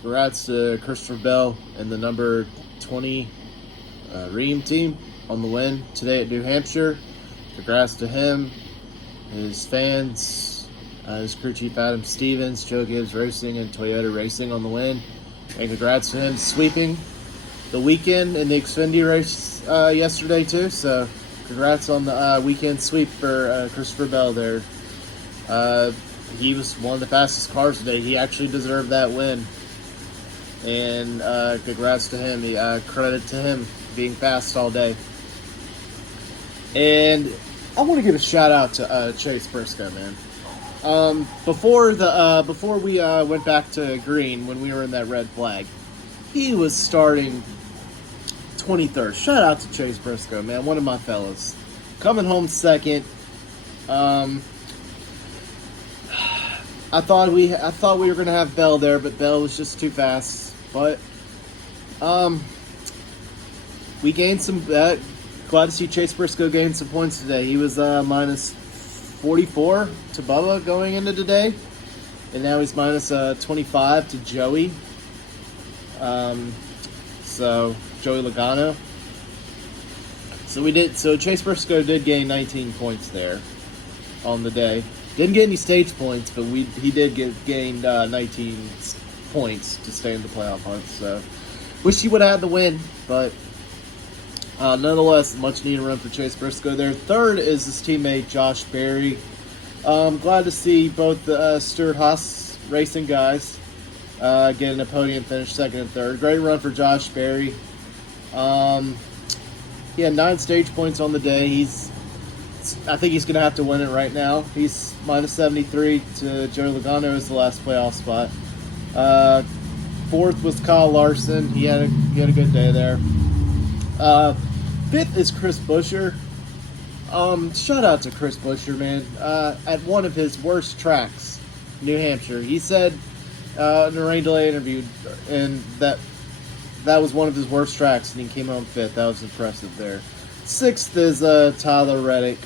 congrats to Christopher Bell and the number 20 Ream team on the win today at New Hampshire. Congrats to him, his fans, his crew chief Adam Stevens, Joe Gibbs Racing, and Toyota Racing on the win. And congrats to him sweeping the weekend in the Xfinity race yesterday too. So congrats on the weekend sweep for Christopher Bell there. He was one of the fastest cars today. He actually deserved that win. And congrats to him. Credit to him being fast all day. And I want to give a shout out to Chase Briscoe, man. Before we went back to green when we were in that red flag, he was starting 23rd. Shout out to Chase Briscoe, man, one of my fellas. Coming home second. I thought we were gonna have Bell there, but Bell was just too fast. But we gained some. Glad to see Chase Briscoe gain some points today. He was minus 44 to Bubba going into today, and now he's minus 25 to Joey. So Joey Logano. So Chase Briscoe did gain 19 points there on the day. Didn't get any stage points, but he did gain 19 points to stay in the playoff hunt. So wish he would have had the win, but nonetheless, much needed run for Chase Briscoe there. Third is his teammate Josh Berry. Glad to see both the Stewart Haas Racing guys getting a podium finish, second and third. Great run for Josh Berry. He had 9 stage points on the day. I think he's going to have to win it right now. He's minus 73 to Joey Logano as the last playoff spot. Fourth was Kyle Larson. He had a good day there. Fifth is Chris Buescher. Shout out to Chris Buescher, man. At one of his worst tracks, New Hampshire, he said in a rain delay interview, and that was one of his worst tracks, and he came home fifth. That was impressive there. Sixth is Tyler Reddick.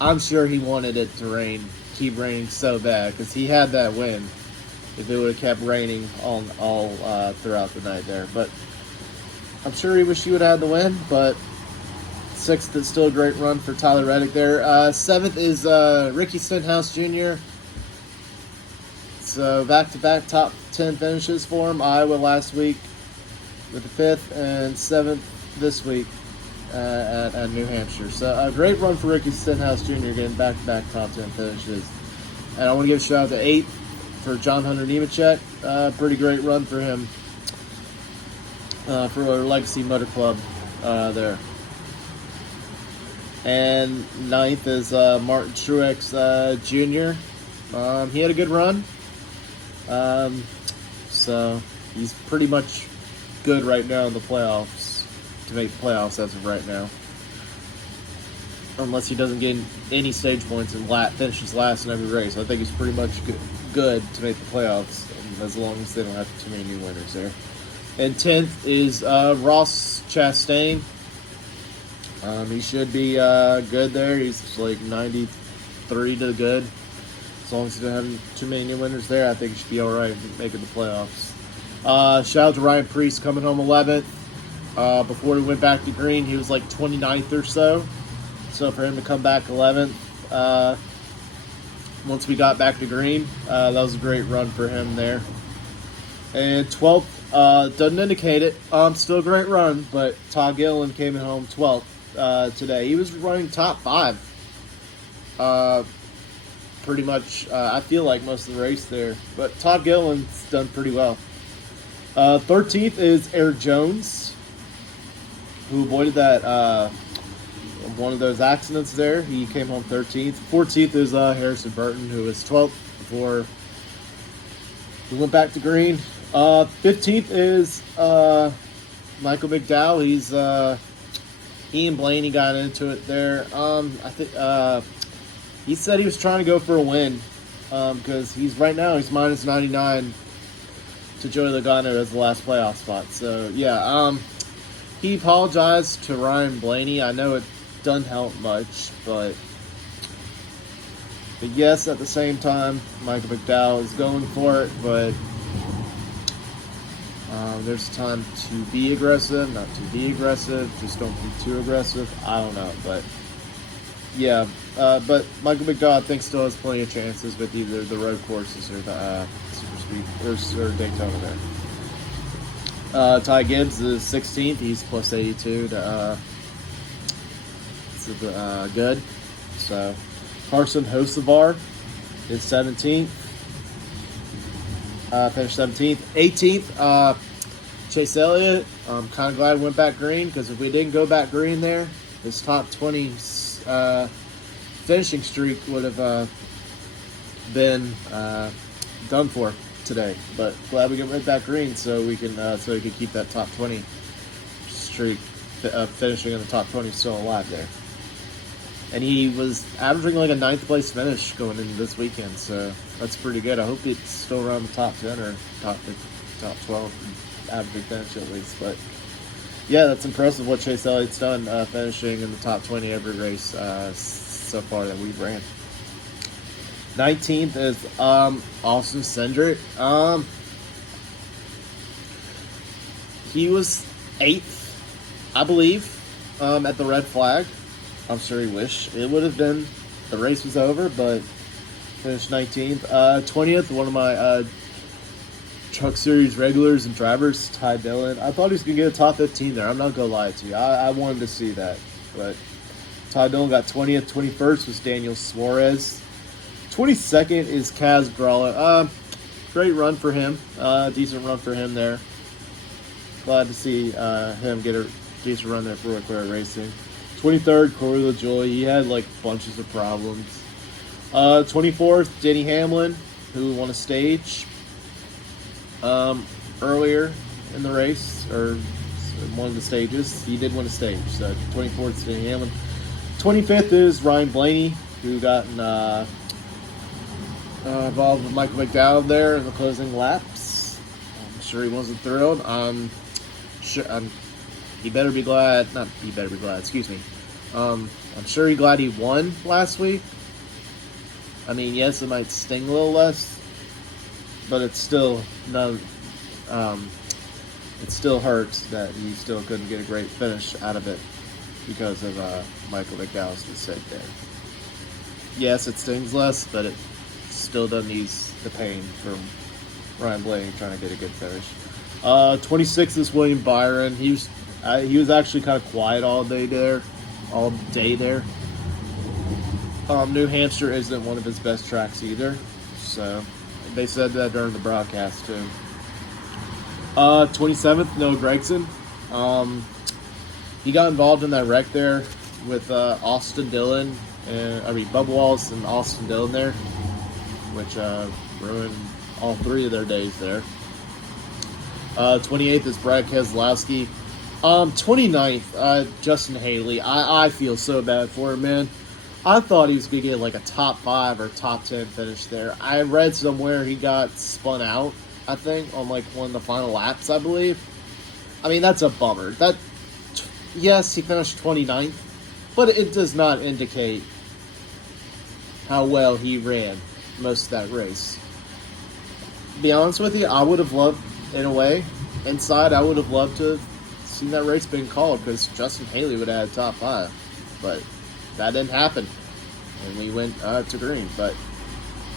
I'm sure he wanted it to keep raining so bad, because he had that win if it would have kept raining all throughout the night there. But I'm sure he wished he would have had the win, but sixth is still a great run for Tyler Reddick there. Seventh is Ricky Stenhouse Jr. So back-to-back top 10 finishes for him. Iowa last week with the fifth, and seventh this week at New Hampshire. So a great run for Ricky Stenhouse Jr. getting back-to-back top 10 finishes. And I want to give a shout out to 8th for John Hunter Nemechek. Pretty great run for him for our Legacy Motor Club there. And 9th is Martin Truex Jr. He had a good run. So he's pretty much good right now in the playoffs, to make the playoffs as of right now. Unless he doesn't gain any stage points and finishes last in every race. I think he's pretty much good to make the playoffs, as long as they don't have too many new winners there. And 10th is Ross Chastain. He should be good there. He's like 93 to good. As long as he doesn't have too many new winners there, I think he should be all right making the playoffs. Shout out to Ryan Preece coming home 11th. Before he went back to green, he was like 29th or so. So for him to come back 11th, once we got back to green, that was a great run for him there. And 12th, doesn't indicate it. Still a great run, but Todd Gilliland came in home 12th today. He was running top 5. Pretty much, I feel like most of the race there. But Todd Gilliland's done pretty well. 13th is Eric Jones, who avoided that one of those accidents there. He came home 13th. 14th is Harrison Burton, who was 12th before we went back to green. 15th is Michael McDowell. He and Blaney got into it there. I think he said he was trying to go for a win because he's minus 99 to Joey Logano as the last playoff spot. So yeah, he apologized to Ryan Blaney. I know it doesn't help much, but yes, at the same time, Michael McDowell is going for it, but There's a time to be aggressive, not to be aggressive. Just don't be too aggressive. I don't know, but yeah. But Michael McDowell, I think, still has plenty of chances with either the road courses or the super speed or Daytona there. Ty Gibbs is 16th. He's plus 82 to good. So Carson Hocevar is 17th. Finished 17th. 18th, Chase Elliott. I'm kind of glad we went back green, because if we didn't go back green there, his top 20 finishing streak would have been done for today. But glad we went back green so we can keep that top 20 streak finishing in the top 20 still alive there. And he was averaging like a 9th place finish going into this weekend, so that's pretty good. I hope it's still around the top 10 or top 12 average finish at least. But yeah, that's impressive what Chase Elliott's done, finishing in the top 20 every race so far that we've ran. 19th is Austin Cindric. He was 8th, I believe, at the red flag. I'm sure he wished it would have been. The race was over, but finished 19th. 20th, one of my Truck Series regulars and drivers, Ty Dillon. I thought he was going to get a top 15 there. I'm not going to lie to you. I wanted to see that. But Ty Dillon got 20th. 21st was Daniel Suarez. 22nd is Kaz Gralla. Great run for him. Decent run for him there. Glad to see him get a decent run there for Roy Racing. 23rd, Corey LaJoie. He had like bunches of problems. 24th, Denny Hamlin, who won a stage earlier in the race, or one of the stages. He did win a stage. So 24th is Denny Hamlin. 25th is Ryan Blaney, who got involved with Michael McDowell there in the closing laps. I'm sure he wasn't thrilled. He better be glad. Not he better be glad. Excuse me. I'm sure he's glad he won last week. I mean, yes, it might sting a little less, but it's still no. It still hurts that he still couldn't get a great finish out of it because of Michael McDowell's mistake there. Yes, it stings less, but it still doesn't ease the pain from Ryan Blaney trying to get a good finish. 26th is William Byron. He was actually kind of quiet all day there. New Hampshire isn't one of his best tracks either, so they said that during the broadcast too. 27th, Noah Gragson. He got involved in that wreck there with Austin Dillon, Bubba Wallace and Austin Dillon there, which ruined all three of their days there. 28th is Brad Keselowski. 29th, Justin Haley. I feel so bad for him, man. I thought he was going to get like a top 5 or top 10 finish there. I read somewhere he got spun out, I think, on like one of the final laps, I believe. I mean, that's a bummer. Yes, he finished 29th, but it does not indicate how well he ran most of that race. To be honest with you, I would have loved, in a way, inside, I would have loved to have seen that race being called, because Justin Haley would have had top 5. But that didn't happen, and we went to green. But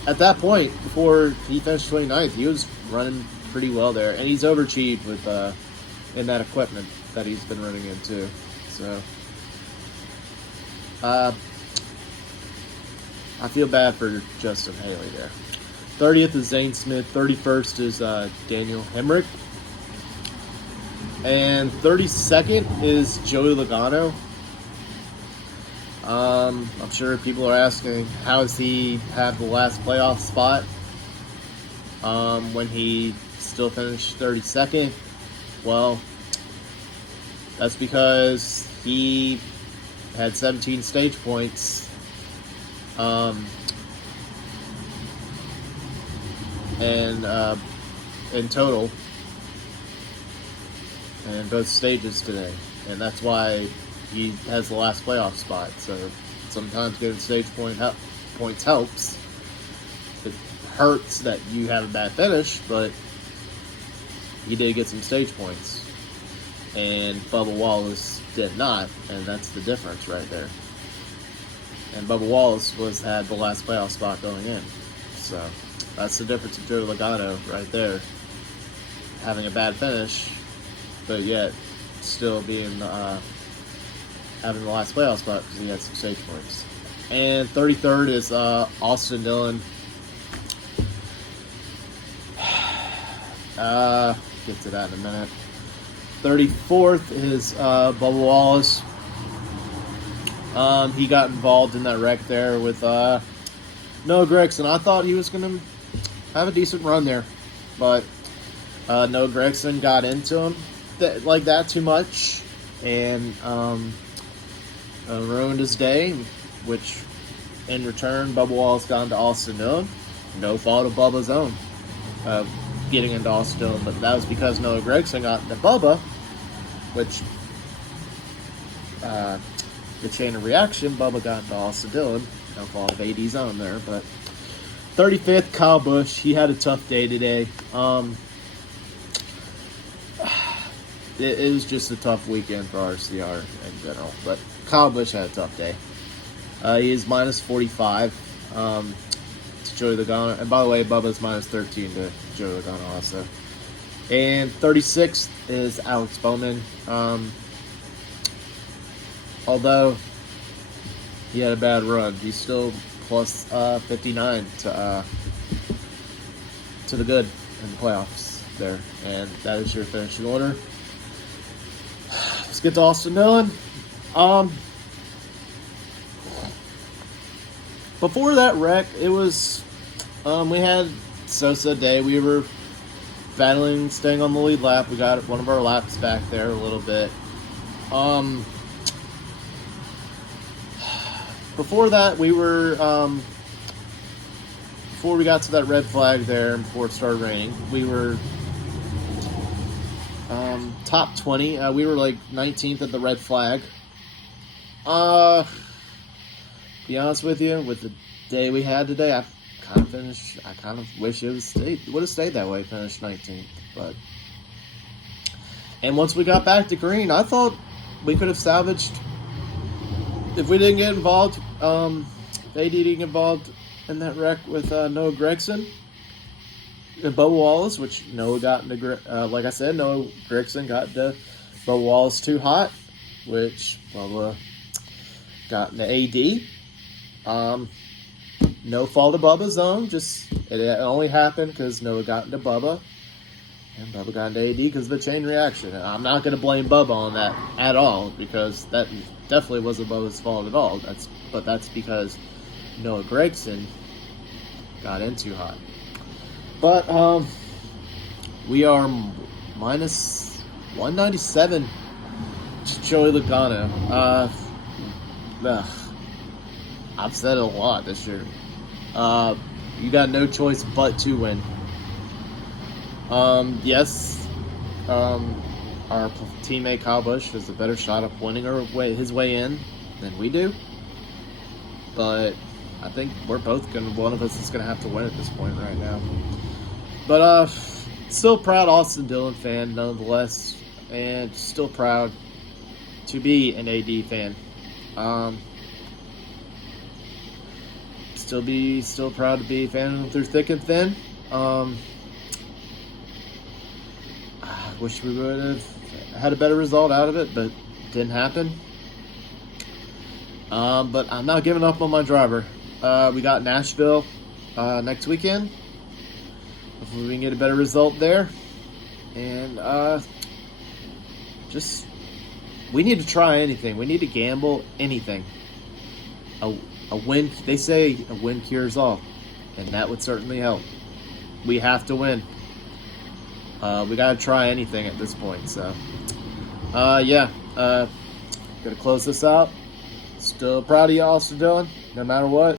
at that point, before he finished 29th, he was running pretty well there, and he's overachieved with in that equipment that he's been running into. So I feel bad for Justin Haley there. 30th is Zane Smith. 31st is Daniel Hemrick. And 32nd is Joey Logano. I'm sure people are asking, how does he have the last playoff spot when he still finished 32nd? Well, that's because he had 17 stage points and in total in both stages today, and that's why he has the last playoff spot. So sometimes getting stage points helps. It hurts that you have a bad finish, but he did get some stage points, and Bubba Wallace did not, and that's the difference right there. And Bubba Wallace had the last playoff spot going in, so that's the difference of Joey Logano right there, having a bad finish, but yet still being having the last playoff spot because he had some stage points. And 33rd is Austin Dillon. Get to that in a minute. 34th is Bubba Wallace. He got involved in that wreck there with Noah Gragson. I thought he was going to have a decent run there, but Noah Gragson got into him like that too much and ruined his day, which in return Bubba Wallace got into Austin Dillon. No fault of Bubba's own getting into Austin Dillon, but that was because Noah Gragson got into Bubba, which the chain of reaction, Bubba got into Austin Dillon. No fault of AD's own there, but 35th, Kyle Busch. He had a tough day today. It was just a tough weekend for RCR in general, but Kyle Busch had a tough day. He is minus 45 to Joey Logano. And by the way, Bubba's minus 13 to Joey Logano also. And 36th is Alex Bowman. Although he had a bad run, he's still plus 59 to the good in the playoffs there. And that is your finishing order. Let's get to Austin Dillon. Before that wreck, it was we had Sosa day. We were battling, staying on the lead lap. We got one of our laps back there a little bit. Before that, we were before we got to that red flag there and before it started raining, we were top 20. We were like 19th at the red flag. Be honest with you, with the day we had today, I kind of wish it would have stayed that way, finished 19th. But and once we got back to green, I thought we could have salvaged if we didn't get involved. AD didn't get involved in that wreck with Noah Gragson and Bubba Wallace, which Noah got into. Like I said, Noah Gragson got into Bubba Wallace too hot, which Bubba got into AD. No fault of Bubba's own. Just it only happened because Noah got into Bubba, and Bubba got into AD because of the chain reaction. And I'm not going to blame Bubba on that at all because that definitely wasn't Bubba's fault at all. That's because Noah Gragson got in too hot. But we are minus 197 to Joey Logano. I've said it a lot this year. You got no choice but to win. Yes, our teammate Kyle Busch has a better shot of winning his way in than we do. But I think we're both one of us is gonna have to win at this point right now. But still proud Austin Dillon fan nonetheless, and still proud to be an AD fan. Still proud to be a fan of them through thick and thin. I wish we would have had a better result out of it, but it didn't happen. But I'm not giving up on my driver. We got Nashville next weekend. Hopefully we can get a better result there. And we need to try anything. We need to gamble anything. A win, they say a win cures all, and that would certainly help. We have to win. We got to try anything at this point. So, gonna close this out. Still proud of you, Austin Dillon, no matter what.